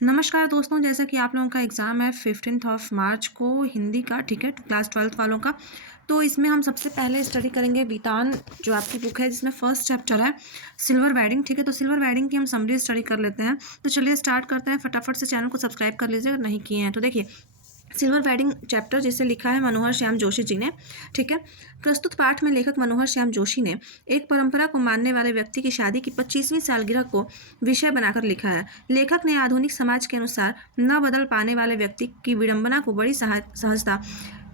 नमस्कार दोस्तों, जैसा कि आप लोगों का एग्ज़ाम है 15th ऑफ मार्च को हिंदी का, ठीक है, क्लास 12th वालों का। तो इसमें हम सबसे पहले स्टडी करेंगे बीतान, जो आपकी बुक है जिसमें फर्स्ट चैप्टर है सिल्वर वेडिंग, ठीक है। तो सिल्वर वेडिंग की हम समरी स्टडी कर लेते हैं। तो चलिए स्टार्ट करते हैं। फटाफट से चैनल को सब्सक्राइब कर लीजिए अगर नहीं किए हैं तो। देखिए, सिल्वर वेडिंग चैप्टर जिसे लिखा है मनोहर श्याम जोशी जी ने, ठीक है। प्रस्तुत पाठ में लेखक मनोहर श्याम जोशी ने एक परंपरा को मानने वाले व्यक्ति की शादी की 25वीं सालगिरह को विषय बनाकर लिखा है। लेखक ने आधुनिक समाज के अनुसार न बदल पाने वाले व्यक्ति की विडंबना को बड़ी सहजता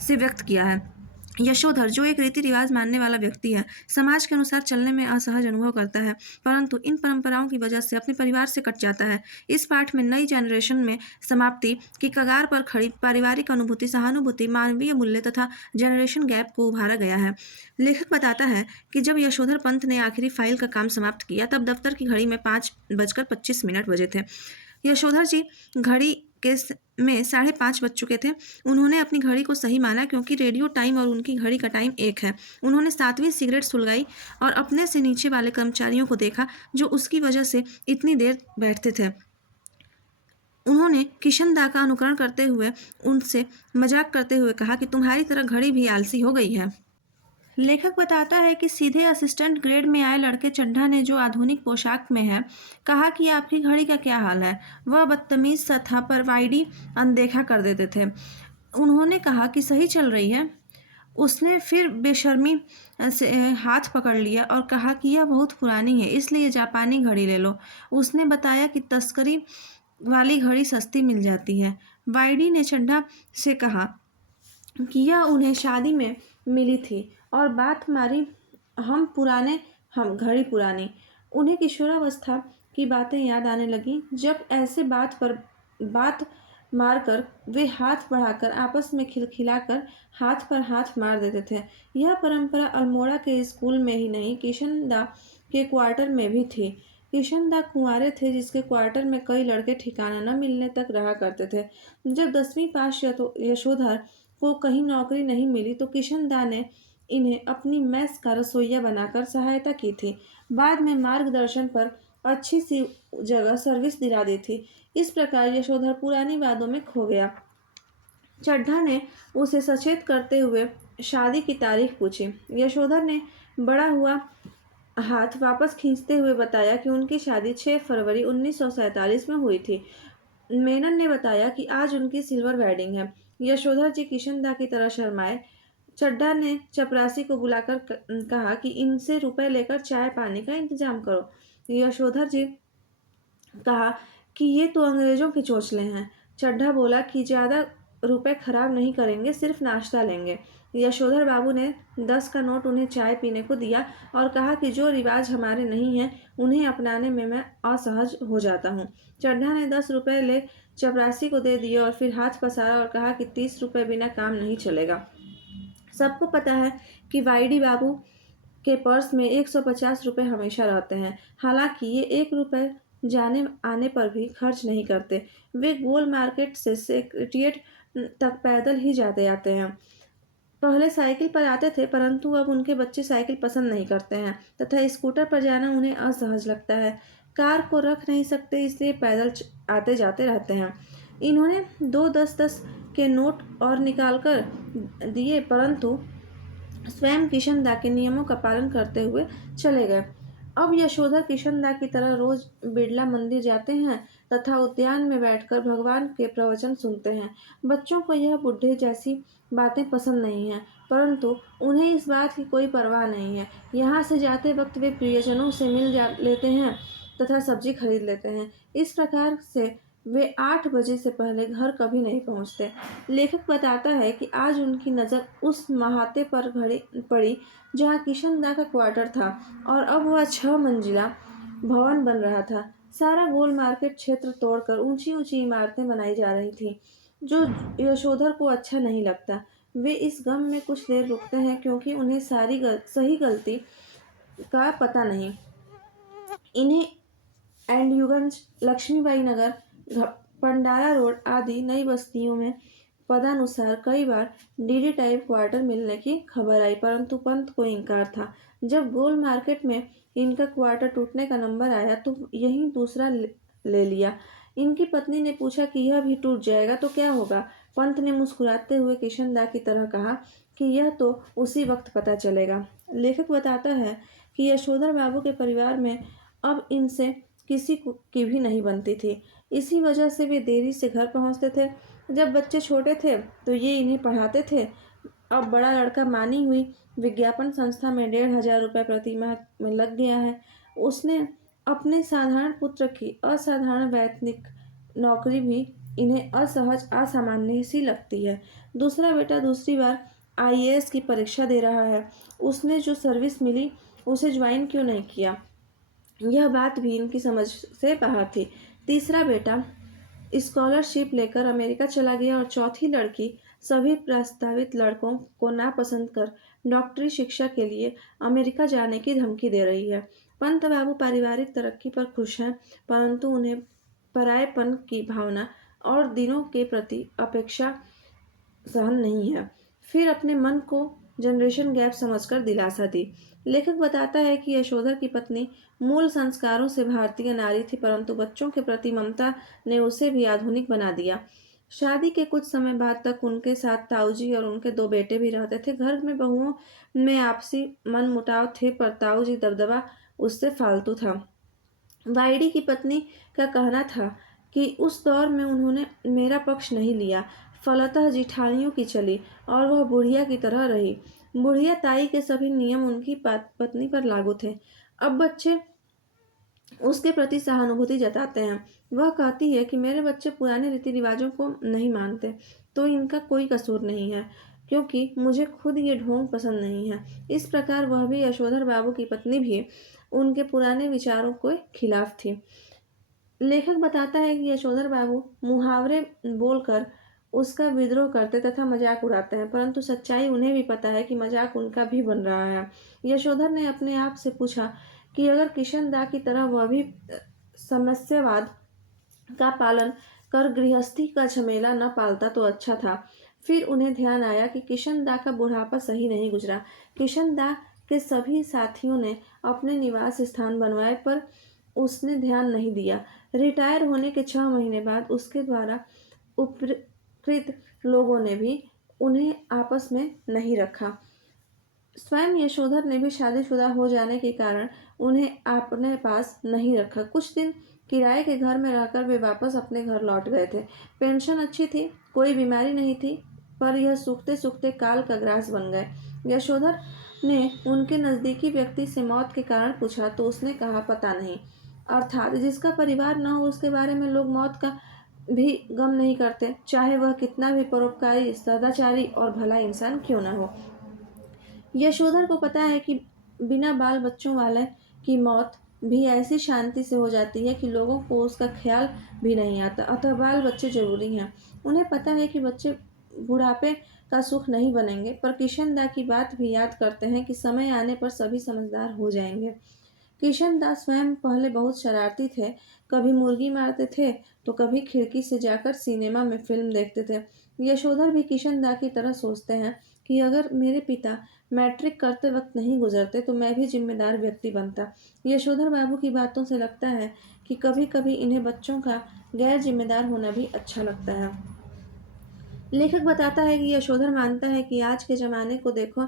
से व्यक्त किया है। यशोधर, जो एक रीति रिवाज मानने वाला व्यक्ति है, समाज के अनुसार चलने में असहज अनुभव करता है, परंतु इन परंपराओं की वजह से अपने परिवार से कट जाता है। इस पाठ में नई जनरेशन में समाप्ति की कगार पर खड़ी पारिवारिक अनुभूति, सहानुभूति, मानवीय मूल्य तथा जनरेशन गैप को उभारा गया है। लेखक बताता है कि जब यशोधर पंत ने आखिरी फाइल का काम समाप्त किया, तब दफ्तर की घड़ी में 5:25 बजे थे। यशोधर जी घड़ी में 5:30 बज चुके थे। उन्होंने अपनी घड़ी को सही माना, क्योंकि रेडियो टाइम और उनकी घड़ी का टाइम एक है। उन्होंने 7वीं सिगरेट सुलगाई और अपने से नीचे वाले कर्मचारियों को देखा, जो उसकी वजह से इतनी देर बैठते थे। उन्होंने किशन दा का अनुकरण करते हुए उनसे मजाक करते हुए कहा कि तुम्हारी तरह घड़ी भी आलसी हो गई है। लेखक बताता है कि सीधे असिस्टेंट ग्रेड में आए लड़के चड्ढा ने, जो आधुनिक पोशाक में है, कहा कि आपकी घड़ी का क्या हाल है। वह बदतमीज सा था, पर वाइडी अनदेखा कर देते थे। उन्होंने कहा कि सही चल रही है। उसने फिर बेशर्मी से हाथ पकड़ लिया और कहा कि यह बहुत पुरानी है, इसलिए जापानी घड़ी ले लो। उसने बताया कि तस्करी वाली घड़ी सस्ती मिल जाती है। वाइडी ने चड्ढा से कहा कि यह उन्हें शादी में मिली थी और बात मारी हम घड़ी पुरानी। उन्हें किशोरावस्था की बातें याद आने लगी, जब ऐसे बात मारकर वे हाथ बढ़ाकर आपस में खिलखिलाकर हाथ पर हाथ मार देते थे। यह परंपरा अल्मोड़ा के स्कूल में ही नहीं, किशनदा के क्वार्टर में भी थी। किशनदा कुंवारे थे, जिसके क्वार्टर में कई लड़के ठिकाना न मिलने तक रहा करते थे। जब 10वीं पास यशोधर को कहीं नौकरी नहीं मिली, तो किशनदा ने इन्हें अपनी मेस का रसोइया बनाकर सहायता की थी। बाद में मार्गदर्शन पर अच्छी सी जगह सर्विस दिला दी थी। इस प्रकार यशोधर पुरानी बातों में खो गया। चड्ढा ने उसे सचेत करते हुए शादी की तारीख पूछी। यशोधर ने बड़ा हुआ हाथ वापस खींचते हुए बताया कि उनकी शादी 6 फरवरी 1947 में हुई थी। मेनन ने बताया कि आज उनकी सिल्वर वेडिंग है। यशोधर जी किशनदा की तरह शर्माए। चड्ढा ने चपरासी को बुलाकर कहा कि इनसे रुपए लेकर चाय पानी का इंतजाम करो। यशोधर जी कहा कि ये तो अंग्रेजों के चोंचले हैं। चड्ढा बोला कि ज़्यादा रुपए खराब नहीं करेंगे, सिर्फ नाश्ता लेंगे। यशोधर बाबू ने 10 का नोट उन्हें चाय पीने को दिया और कहा कि जो रिवाज हमारे नहीं हैं, उन्हें अपनाने में मैं असहज हो जाता हूँ। चड्ढा ने 10 रुपए ले चपरासी को दे दिए और फिर हाथ पसारा और कहा कि 30 रुपए बिना काम नहीं चलेगा। सबको पता है कि वाईडी बाबू के पर्स में 150 रुपए हमेशा रहते हैं। हालांकि ये 1 रुपए जाने आने पर भी खर्च नहीं करते। वे गोल मार्केट से सेक्रेटेरिएट तक पैदल ही जाते आते हैं। पहले साइकिल पर आते थे, परंतु अब उनके बच्चे साइकिल पसंद नहीं करते हैं तथा स्कूटर पर जाना उन्हें असहज लगता है। कार को रख नहीं सकते, इसलिए पैदल आते जाते रहते हैं। इन्होंने 2 10-10 के नोट और निकाल कर दिए, परंतु स्वयं किशनदा के नियमों का पालन करते हुए चले गए। अब यशोधर किशनदा की तरह रोज बिड़ला मंदिर जाते हैं तथा उद्यान में बैठकर भगवान के प्रवचन सुनते हैं। बच्चों को यह बुढ़े जैसी बातें पसंद नहीं हैं, परंतु उन्हें इस बात की कोई परवाह नहीं है। यहाँ से जाते वक्त वे प्रियजनों से मिल जा लेते हैं तथा सब्जी खरीद लेते हैं। इस प्रकार से वे 8 बजे से पहले घर कभी नहीं पहुंचते। लेखक बताता है कि आज उनकी नज़र उस महाते पर घड़ी पड़ी जहाँ किशनदा का क्वार्टर था, और अब वह 6 मंजिला भवन बन रहा था। सारा गोल मार्केट क्षेत्र तोड़कर ऊंची ऊंची इमारतें बनाई जा रही थी, जो यशोधर को अच्छा नहीं लगता। वे इस गम में कुछ देर रुकते हैं, क्योंकि उन्हें सही गलती का पता नहीं। इन्हें एंड्यूगंज, लक्ष्मीबाई नगर, पंडारा रोड आदि नई बस्तियों में पदानुसार कई बार डीडी टाइप क्वार्टर मिलने की खबर आई, परंतु पंत को इनकार था। जब गोल मार्केट में इनका क्वार्टर टूटने का नंबर आया, तो यही दूसरा ले लिया। इनकी पत्नी ने पूछा कि यह भी टूट जाएगा तो क्या होगा। पंत ने मुस्कुराते हुए किशनदा की तरह कहा कि यह तो उसी वक्त पता चलेगा। लेखक बताता है कि यशोधर बाबू के परिवार में अब इनसे की भी नहीं बनती थी। इसी वजह से वे देरी से घर पहुंचते थे। जब बच्चे छोटे थे तो ये इन्हें पढ़ाते थे। अब बड़ा लड़का मानी हुई विज्ञापन संस्था में 1500 रुपये प्रति माह में लग गया है। उसने अपने साधारण पुत्र की असाधारण वैतनिक नौकरी भी इन्हें असहज असामान्य सी लगती है। दूसरा बेटा दूसरी बार आईएएस की परीक्षा दे रहा है। उसने जो सर्विस मिली उसे ज्वाइन क्यों नहीं किया, यह बात भी इनकी समझ से बाहर थी। तीसरा बेटा स्कॉलरशिप लेकर अमेरिका चला गया और चौथी लड़की सभी प्रस्तावित लड़कों को नापसंद कर डॉक्टरी शिक्षा के लिए अमेरिका जाने की धमकी दे रही है। पंत बाबू पारिवारिक तरक्की पर खुश हैं, परंतु उन्हें परायेपन की भावना और दिनों के प्रति अपेक्षा सहन नहीं है। फिर अपने मन को जनरेशन गैप समझकर दिलासा दी। लेखक बताता है कि यशोधर की पत्नी मूल संस्कारों से भारतीय नारी थी, परंतु बच्चों के प्रति ममता ने उसे भी आधुनिक बना दिया। शादी के कुछ समय बाद तक उनके साथ ताऊजी और उनके 2 बेटे भी रहते थे। घर में बहुओं में आपसी मनमुटाव थे, पर ताऊजी दबदबा उससे फालतू था। वाइडी की पत्नी का कहना था कि उस दौर में उन्होंने मेरा पक्ष नहीं लिया, फलतः जिठानियों की चली और वह बुढ़िया की तरह रही। बुढ़िया ताई के सभी नियम उनकी पत्नी पर लागू थे। अब बच्चे उसके प्रति सहानुभूति जताते हैं। वह कहती है कि मेरे बच्चे पुराने रीति रिवाजों को नहीं मानते तो इनका कोई कसूर नहीं है, क्योंकि मुझे खुद ये ढोंग पसंद नहीं है। इस प्रकार वह भी यशोधर बाबू की पत्नी भी उनके पुराने विचारों के खिलाफ थी। लेखक बताता है कि यशोधर बाबू मुहावरे बोलकर उसका विद्रोह करते तथा मजाक उड़ाते हैं, परंतु सच्चाई उन्हें भी पता है कि मजाक उनका भी बन रहा है। यशोधर ने अपने आप से पूछा कि अगर किशन दा की तरह वह भी समस्यावाद का पालन कर गृहस्थी का झमेला न पालता तो अच्छा था। फिर उन्हें ध्यान आया कि किशन दा का बुढ़ापा सही नहीं गुजरा। किशन दा के सभी साथियों ने अपने निवास स्थान बनवाए, पर उसने ध्यान नहीं दिया। रिटायर होने के 6 महीने बाद उसके द्वारा उपकृत लोगों ने भी उन्हें आपस में नहीं रखा। स्वयं यशोधर ने भी शादीशुदा हो जाने के कारण उन्हें अपने पास नहीं रखा। कुछ दिन किराए के घर में रहकर वे वापस अपने घर लौट गए थे। पेंशन अच्छी थी, कोई बीमारी नहीं थी, पर यह सूखते सूखते काल का ग्रास बन गए। यशोधर ने उनके नज़दीकी व्यक्ति से मौत के कारण पूछा तो उसने कहा पता नहीं। अर्थात जिसका परिवार न हो उसके बारे में लोग मौत का भी गम नहीं करते, चाहे वह कितना भी परोपकारी, सदाचारी और भला इंसान क्यों न हो। यशोधर को पता है कि बिना बाल बच्चों वाले की मौत भी ऐसी शांति से हो जाती है कि लोगों को उसका ख्याल भी नहीं आता, अतः बाल बच्चे जरूरी हैं। उन्हें पता है कि बच्चे बुढ़ापे का सुख नहीं बनेंगे, पर किशन दा की बात भी याद करते हैं कि समय आने पर सभी समझदार हो जाएंगे। किशन दास स्वयं पहले बहुत शरारती थे। कभी मुर्गी मारते थे तो कभी खिड़की से जाकर सिनेमा में फिल्म देखते थे। यशोधर भी किशन दा की तरह सोचते हैं कि अगर मेरे पिता मैट्रिक करते वक्त नहीं गुजरते तो मैं भी जिम्मेदार व्यक्ति बनता। यशोधर बाबू की बातों से लगता है कि कभी कभी इन्हें बच्चों का गैर जिम्मेदार होना भी अच्छा लगता है। लेखक बताता है कि यशोधर मानता है कि आज के ज़माने को देखो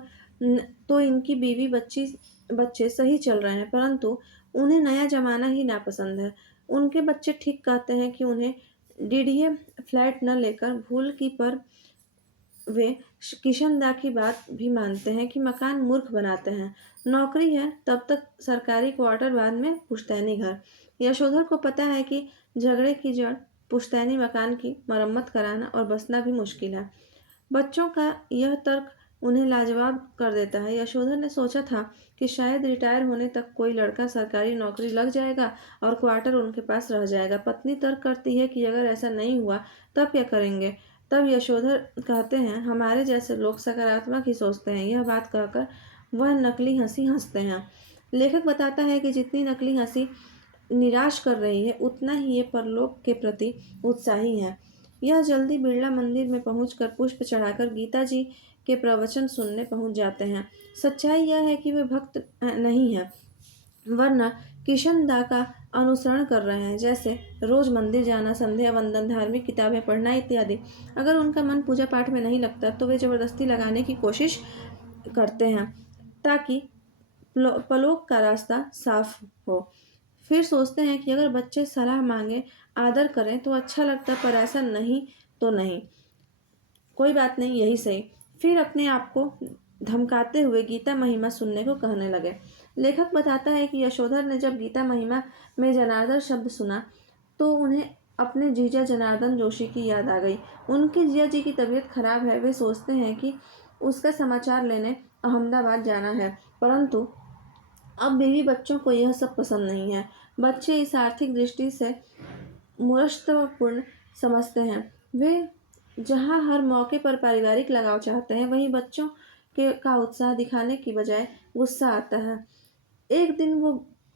तो इनकी बीवी बच्चे सही चल रहे हैं, परंतु उन्हें नया ज़माना ही नापसंद है। उनके बच्चे ठीक कहते हैं कि उन्हें डीडीए फ्लैट न लेकर भूल की, पर वे किशन दा की बात भी मानते हैं कि मकान मूर्ख बनाते हैं। नौकरी है तब तक सरकारी क्वार्टर, बाद में पुश्तैनी घर। यशोधर को पता है कि झगड़े की जड़ पुश्तैनी मकान की मरम्मत कराना और बसना भी मुश्किल है। बच्चों का यह तर्क उन्हें लाजवाब कर देता है। यशोधर ने सोचा था कि शायद रिटायर होने तक कोई लड़का सरकारी नौकरी लग जाएगा और क्वार्टर उनके पास रह जाएगा। पत्नी तर्क करती है कि अगर ऐसा नहीं हुआ तब क्या करेंगे। तब यशोधर कहते हैं हमारे जैसे लोग सकारात्मक ही सोचते हैं। यह बात कहकर वह नकली हंसी हंसते हैं। लेखक बताता है कि जितनी नकली हंसी निराश कर रही है उतना ही ये परलोक के प्रति उत्साही है। यह जल्दी बिरला मंदिर में पहुंचकर पुष्प चढ़ाकर गीता जी के प्रवचन सुनने पहुंच जाते हैं। सच्चाई यह है कि वे भक्त नहीं है, वरना किशन दा का अनुसरण कर रहे हैं, जैसे रोज मंदिर जाना, संध्या वंदन, धार्मिक किताबें पढ़ना इत्यादि। अगर उनका मन पूजा पाठ में नहीं लगता तो वे जबरदस्ती लगाने की कोशिश करते हैं ताकि पलोक का रास्ता साफ हो। फिर सोचते हैं कि अगर बच्चे सलाह मांगे, आदर करें तो अच्छा लगता, पर ऐसा नहीं तो नहीं, कोई बात नहीं, यही सही। फिर अपने आप को धमकाते हुए गीता महिमा सुनने को कहने लगे। लेखक बताता है कि यशोधर ने जब गीता महिमा में जनार्दन शब्द सुना तो उन्हें अपने जीजा जनार्दन जोशी की याद आ गई। उनके जीजा जी की तबीयत खराब है, वे सोचते हैं कि उसका समाचार लेने अहमदाबाद जाना है, परंतु अब बीवी बच्चों को यह सब पसंद नहीं है। बच्चे इस आर्थिक दृष्टि से मूर्खतापूर्ण समझते हैं। वे जहाँ हर मौके पर पारिवारिक लगाव चाहते हैं, वहीं बच्चों के का उत्साह दिखाने की बजाय गुस्सा आता है। एक दिन वो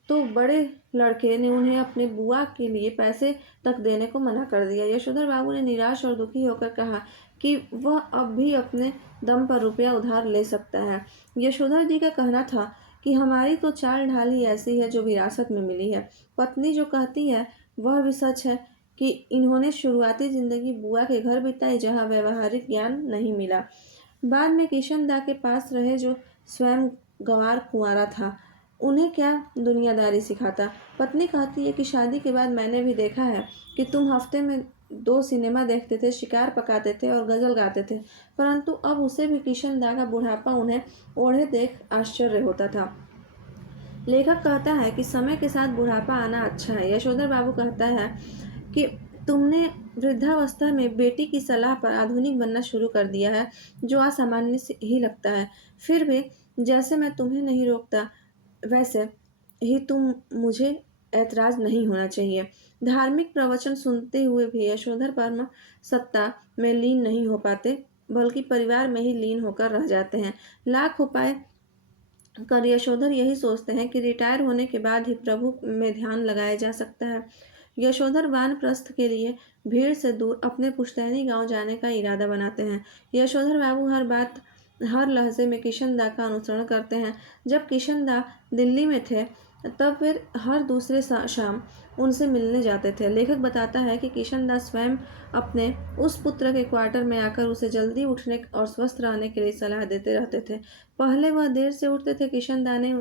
तो बड़े लड़के ने उन्हें अपनी बुआ के लिए पैसे तक देने को मना कर दिया। यशोधर बाबू ने निराश और दुखी होकर कहा कि वह अब भी अपने दम पर रुपया उधार ले सकता है। यशोधर जी का कहना था कि हमारी तो चाल ढाल ही ऐसी है जो विरासत में मिली है। पत्नी जो कहती है वह भी सच है कि इन्होंने शुरुआती जिंदगी बुआ के घर बिताई, जहाँ व्यवहारिक ज्ञान नहीं मिला। बाद में किशन दा के पास रहे, जो स्वयं गंवार कुंवारा था, उन्हें क्या दुनियादारी सिखाता। पत्नी कहती है कि शादी के बाद मैंने भी देखा है कि तुम हफ्ते में 2 सिनेमा देखते थे, शिकार पकाते थे और गजल गाते थे, परंतु अब उसे भी किशन दा का बुढ़ापा उन्हें ओढ़े देख आश्चर्य होता था। लेखक कहता है कि समय के साथ बुढ़ापा आना अच्छा है। यशोधर बाबू कहता है कि तुमने वृद्धावस्था में बेटी की सलाह पर आधुनिक बनना शुरू कर दिया है, जो असामान्य से ही लगता है। फिर भी जैसे मैं तुम्हें नहीं रोकता, वैसे ही तुम मुझे ऐतराज नहीं होना चाहिए। धार्मिक प्रवचन सुनते हुए भी यशोधर परम सत्ता में लीन नहीं हो पाते, बल्कि परिवार में ही लीन होकर रह जाते हैं। लाख उपाय कर यशोधर यही सोचते हैं कि रिटायर होने के बाद ही प्रभु में ध्यान लगाया जा सकता है। यशोधर वानप्रस्थ के लिए भीड़ से दूर अपने पुश्तैनी गांव जाने का इरादा बनाते हैं। यशोधर बाबू हर लहजे में किशन दा का अनुसरण करते हैं। जब किशन दा दिल्ली में थे तब वे हर दूसरे शाम उनसे मिलने जाते थे। लेखक बताता है कि किशन दास स्वयं अपने उस पुत्र के क्वार्टर में आकर उसे जल्दी उठने और स्वस्थ रहने के लिए सलाह देते रहते थे। पहले वह देर से उठते थे, किशन दा ने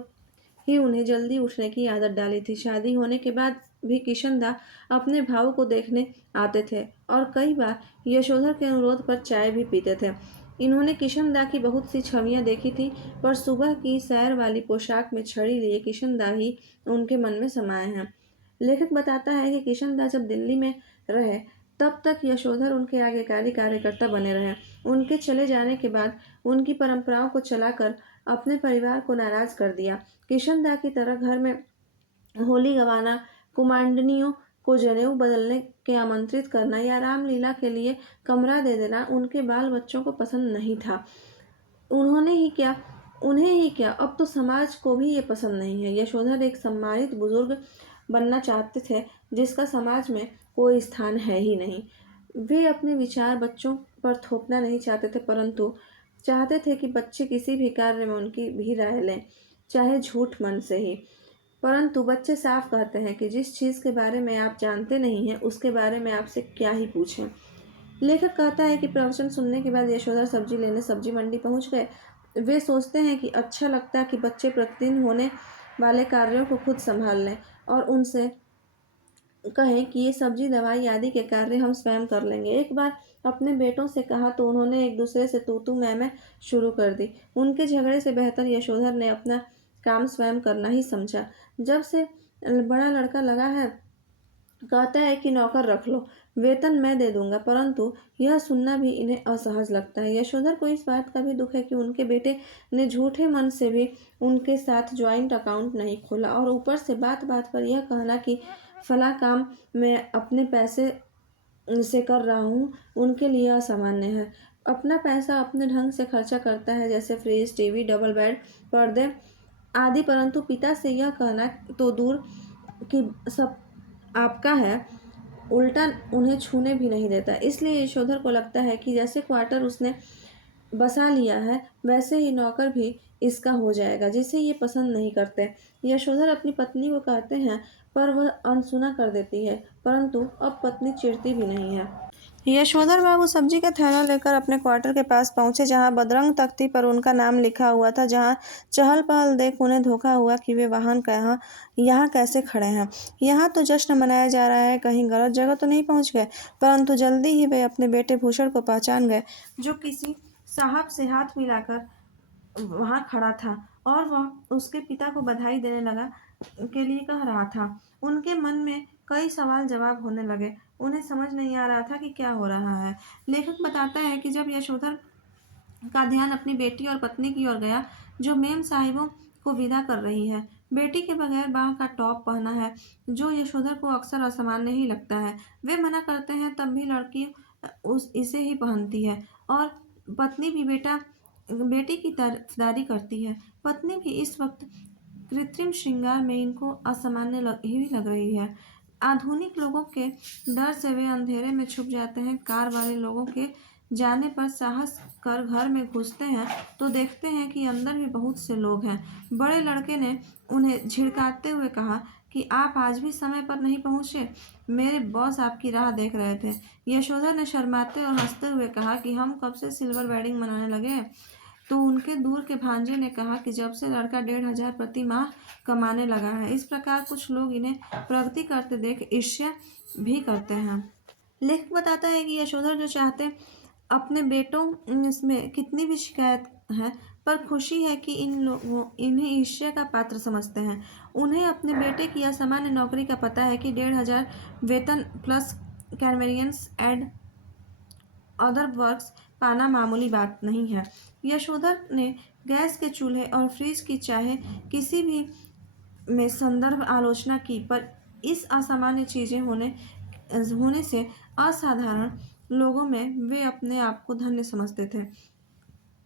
ही उन्हें जल्दी उठने की आदत डाली थी। शादी होने के बाद भी किशन दा अपने भाव को देखने आते थे और कई बार यशोधर के अनुरोध पर चाय भी पीते थे। इन्होंने किशन दा की बहुत सी छवियां देखी थी, पर सुबह की सैर वाली पोशाक में छड़ी लिए किशन दा ही उनके मन में समाये हैं। लेखक बताता है कि किशन दा जब दिल्ली में रहे तब तक यशोधर उनके आज्ञाकारी कार्यकर्ता बने रहे। उनके चले जाने के बाद उनकी परंपराओं को चलाकर अपने परिवार को नाराज कर दिया। किशन दा की तरह घर में होली गवाना, कुमांडनियों को जनेऊ बदलने के आमंत्रित करना या रामलीला के लिए कमरा दे देना उनके बाल बच्चों को पसंद नहीं था। उन्हें ही क्या, अब तो समाज को भी ये पसंद नहीं है। यशोधर एक सम्मानित बुजुर्ग बनना चाहते थे, जिसका समाज में कोई स्थान है ही नहीं। वे अपने विचार बच्चों पर थोपना नहीं चाहते थे, परंतु चाहते थे कि बच्चे किसी भी कार्य में उनकी भी राय लें, चाहे झूठ मन से ही। परंतु बच्चे साफ कहते हैं कि जिस चीज़ के बारे में आप जानते नहीं हैं, उसके बारे में आपसे क्या ही पूछें। लेखक कहता है कि प्रवचन सुनने के बाद यशोधर सब्जी लेने सब्जी मंडी पहुंच गए। वे सोचते हैं कि अच्छा लगता कि बच्चे प्रतिदिन होने वाले कार्यों को खुद संभाल लें और उनसे कहें कि ये सब्जी दवाई आदि के कार्य हम स्वयं कर लेंगे। एक बार अपने बेटों से कहा तो उन्होंने एक दूसरे से तू तू मैं शुरू कर दी। उनके झगड़े से बेहतर यशोधर ने अपना काम स्वयं करना ही समझा। जब से बड़ा लड़का लगा है, कहता है कि नौकर रख लो, वेतन मैं दे दूंगा, परंतु यह सुनना भी इन्हें असहज लगता है। यशोधर को इस बात का भी दुख है कि उनके बेटे ने झूठे मन से भी उनके साथ ज्वाइंट अकाउंट नहीं खोला और ऊपर से बात बात पर यह कहना कि फला काम मैं अपने पैसे से कर रहा हूँ, उनके लिए असामान्य है। अपना पैसा अपने ढंग से खर्चा करता है, जैसे फ्रिज, टीवी, डबल बेड, पर्दे आदि, परंतु पिता से यह कहना तो दूर कि सब आपका है, उल्टा उन्हें छूने भी नहीं देता। इसलिए यशोधर को लगता है कि जैसे क्वार्टर उसने बसा लिया है, वैसे ही नौकर भी इसका हो जाएगा, जिसे ये पसंद नहीं करते। यशोधर अपनी पत्नी को कहते हैं, पर वह अनसुना कर देती है, परंतु अब पत्नी चिढ़ती भी नहीं है। यशोधर बाबू सब्जी का थैला लेकर अपने क्वार्टर के पास पहुंचे, जहां बदरंग तख्ती पर उनका नाम लिखा हुआ था। जहां चहल पहल देख उन्हें धोखा हुआ कि वे वाहन यहाँ कैसे खड़े हैं। यहाँ तो जश्न मनाया जा रहा है, कहीं गलत जगह तो नहीं पहुंच गए। परंतु जल्दी ही वे अपने बेटे भूषण को पहचान गए, जो किसी साहब से हाथ मिलाकर वहां खड़ा था और वह उसके पिता को बधाई देने लगा के लिए कह रहा था। उनके मन में कई सवाल जवाब होने लगे। उन्हें समझ नहीं आ रहा था कि क्या हो रहा है। लेखक बताता है कि जब यशोधर का ध्यान अपनी बेटी और पत्नी की ओर गया, जो मेम साहिबों को विदा कर रही है। बेटी के बगैर बाह का टॉप पहना है, जो यशोधर को अक्सर असामान्य ही लगता है। वे मना करते हैं, तब भी लड़की इसे ही पहनती है और पत्नी भी बेटी की तरफदारी करती है। पत्नी भी इस वक्त कृत्रिम श्रृंगार में इनको असामान्य ही लग रही है। आधुनिक लोगों के डर से वे अंधेरे में छुप जाते हैं। कार वाले लोगों के जाने पर साहस कर घर में घुसते हैं तो देखते हैं कि अंदर भी बहुत से लोग हैं। बड़े लड़के ने उन्हें झिड़काते हुए कहा कि आप आज भी समय पर नहीं पहुंचे। मेरे बॉस आपकी राह देख रहे थे। यशोधर ने शर्माते और हंसते हुए कहा कि हम कब से सिल्वर वेडिंग मनाने लगे। तो उनके दूर के भांजे ने कहा कि जब से लड़का 1500 प्रति माह कमाने लगा है। इस प्रकार कुछ लोग इन्हें प्रगति करते देख ईर्ष्या भी करते हैं। लेखक बताता है कि यशोधर जो चाहते अपने बेटों इसमें कितनी भी शिकायत है, पर खुशी है कि इन्हें ईर्ष्या का पात्र समझते हैं। उन्हें अपने बेटे की असामान्य नौकरी का पता है कि 1500 वेतन plus convenience and other works पाना मामूली बात नहीं है। यशोधर ने गैस के चूल्हे और फ्रिज की चाहे किसी भी में संदर्भ आलोचना की, पर इस असामान्य चीज़ें होने से असाधारण लोगों में वे अपने आप को धन्य समझते थे।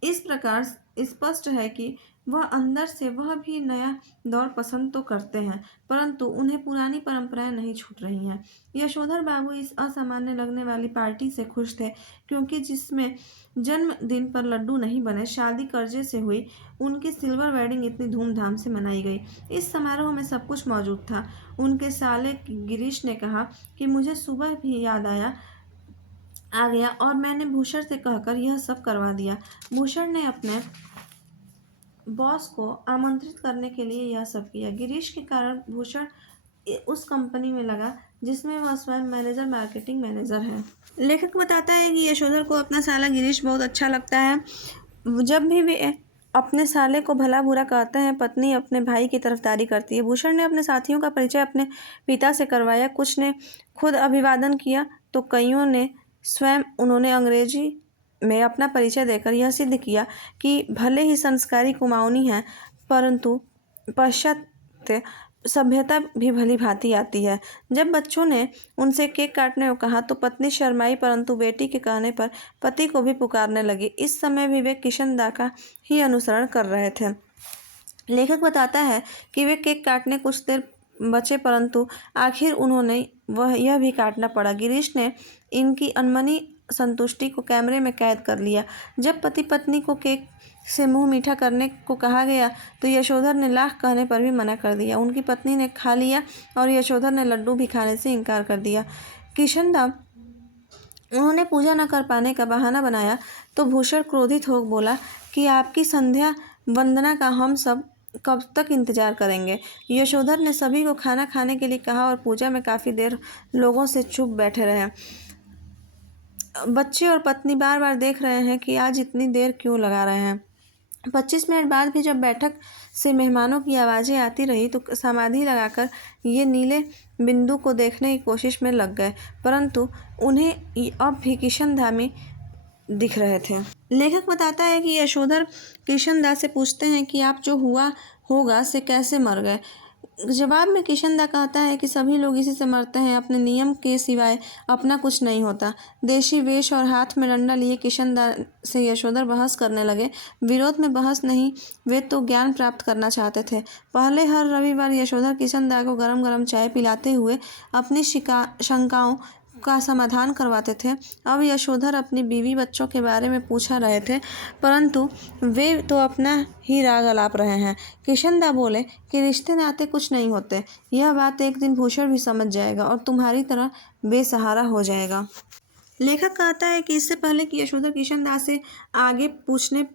इस प्रकार स्पष्ट है कि वह अंदर से वह भी नया दौर पसंद तो करते हैं, परंतु उन्हें पुरानी परंपराएं नहीं छूट रही हैं। यशोधर बाबू इस असामान्य लगने वाली पार्टी से खुश थे, क्योंकि जिसमें जन्मदिन पर लड्डू नहीं बने, शादी कर्जे से हुई, उनकी सिल्वर वेडिंग इतनी धूमधाम से मनाई गई। इस समारोह में सब कुछ मौजूद था। उनके साले गिरीश ने कहा कि मुझे सुबह भी याद आ गया और मैंने भूषण से कहकर यह सब करवा दिया। भूषण ने अपने बॉस को आमंत्रित करने के लिए यह सब किया। गिरीश के कारण भूषण उस कंपनी में लगा जिसमें वह स्वयं मैनेजर मार्केटिंग मैनेजर है। लेखक बताता है कि यशोधर को अपना साला गिरीश बहुत अच्छा लगता है। जब भी वे अपने साले को भला बुरा कहते हैं, पत्नी अपने भाई की तरफदारी करती है। भूषण ने अपने साथियों का परिचय अपने पिता से करवाया। कुछ ने खुद अभिवादन किया तो कईयों ने स्वयं उन्होंने अंग्रेजी में अपना परिचय देकर यह सिद्ध किया कि भले ही संस्कारी कुमाऊनी हैं, परंतु पाश्चात्य सभ्यता भी भली भांति आती है। जब बच्चों ने उनसे केक काटने को कहा तो पत्नी शर्माई, परंतु बेटी के कहने पर पति को भी पुकारने लगी। इस समय भी वे किशन दा का ही अनुसरण कर रहे थे। लेखक बताता है कि वे केक काटने कुछ देर बचे, परंतु आखिर उन्होंने यह भी काटना पड़ा। गिरीश ने इनकी अनमनी संतुष्टि को कैमरे में कैद कर लिया। जब पति पत्नी को केक से मुंह मीठा करने को कहा गया तो यशोधर ने लाख कहने पर भी मना कर दिया। उनकी पत्नी ने खा लिया और यशोधर ने लड्डू भी खाने से इनकार कर दिया। किशनदा उन्होंने पूजा न कर पाने का बहाना बनाया तो भूषण क्रोधित हो बोला कि आपकी संध्या वंदना का हम सब कब तक इंतजार करेंगे। यशोधर ने सभी को खाना खाने के लिए कहा और पूजा में काफ़ी देर लोगों से चुप बैठे रहे। बच्चे और पत्नी बार बार देख रहे हैं कि आज इतनी देर क्यों लगा रहे हैं। 25 मिनट बाद भी जब बैठक से मेहमानों की आवाज़ें आती रही तो समाधि लगाकर ये नीले बिंदु को देखने की कोशिश में लग गए, परंतु उन्हें अब भी किशन धामी दिख रहे थे। लेखक बताता है कि यशोधर किशन दास से पूछते हैं कि आप जो हुआ होगा से कैसे मर गए। जवाब में किशन दा कहता है कि सभी लोग इसी से मरते हैं, अपने नियम के सिवाय अपना कुछ नहीं होता। देशी वेश और हाथ में डंडा लिए किशन दा से यशोधर बहस करने लगे। विरोध में बहस नहीं, वे तो ज्ञान प्राप्त करना चाहते थे। पहले हर रविवार यशोधर किशन दा को गरम गरम चाय पिलाते हुए अपनी शंकाओं का समाधान करवाते थे। अब यशोधर अपनी बीवी बच्चों के बारे में पूछा रहे थे, परंतु वे तो अपना ही राग अलाप रहे हैं। किशनदा बोले कि रिश्ते नाते कुछ नहीं होते। यह बात एक दिन भूषण भी समझ जाएगा और तुम्हारी तरह बेसहारा हो जाएगा। लेखक कहता है कि इससे पहले कि यशोधर किशनदा से आगे पूछने,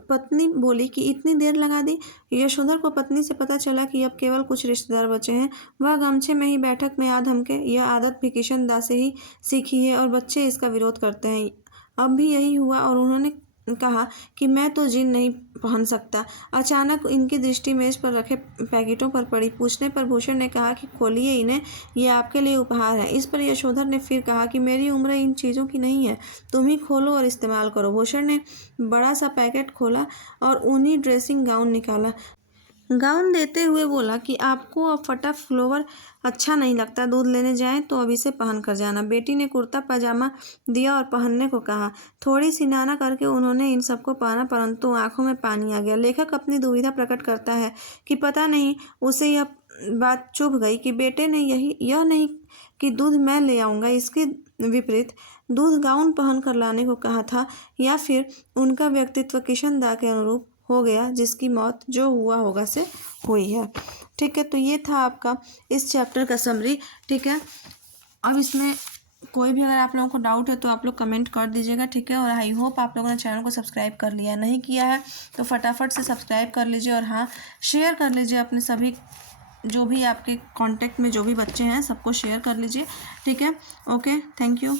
पत्नी बोली कि इतनी देर लगा दी। यशोधर को पत्नी से पता चला कि अब केवल कुछ रिश्तेदार बचे हैं। वह गमछे में ही बैठक में आ धमके। यह आदत भी किशनदा से ही सीखी है और बच्चे इसका विरोध करते हैं। अब भी यही हुआ और उन्होंने कहा कि मैं तो जीन नहीं पहन सकता। अचानक इनकी दृष्टि मेज पर रखे पैकेटों पर पड़ी। पूछने पर भूषण ने कहा कि खोलिए इन्हें, ये आपके लिए उपहार है। इस पर यशोधर ने फिर कहा कि मेरी उम्र इन चीज़ों की नहीं है, तुम ही खोलो और इस्तेमाल करो। भूषण ने बड़ा सा पैकेट खोला और ऊनी ड्रेसिंग गाउन निकाला। गाउन देते हुए बोला कि आपको अब फटा फ्लोवर अच्छा नहीं लगता, दूध लेने जाएं तो अब इसे पहन कर जाना। बेटी ने कुर्ता पजामा दिया और पहनने को कहा। थोड़ी सी नाना करके उन्होंने इन सबको पहना, परंतु आंखों में पानी आ गया। लेखक अपनी दुविधा प्रकट करता है कि पता नहीं उसे यह बात चुभ गई कि बेटे ने यह नहीं कि दूध मैं ले आऊँगा, इसके विपरीत दूध गाउन पहन कर लाने को कहा था, या फिर उनका व्यक्तित्व किशनदा के अनुरूप हो गया जिसकी मौत जो हुआ होगा से हुई है। ठीक है, तो ये था आपका इस चैप्टर का समरी। ठीक है, अब इसमें कोई भी अगर आप लोगों को डाउट है तो आप लोग कमेंट कर दीजिएगा। ठीक है, और आई होप आप लोगों ने चैनल को सब्सक्राइब कर लिया है। नहीं किया है तो फटाफट से सब्सक्राइब कर लीजिए और हाँ, शेयर कर लीजिए अपने सभी जो भी आपके कॉन्टेक्ट में जो भी बच्चे हैं सबको शेयर कर लीजिए। ठीक है, ओके, थैंक यू।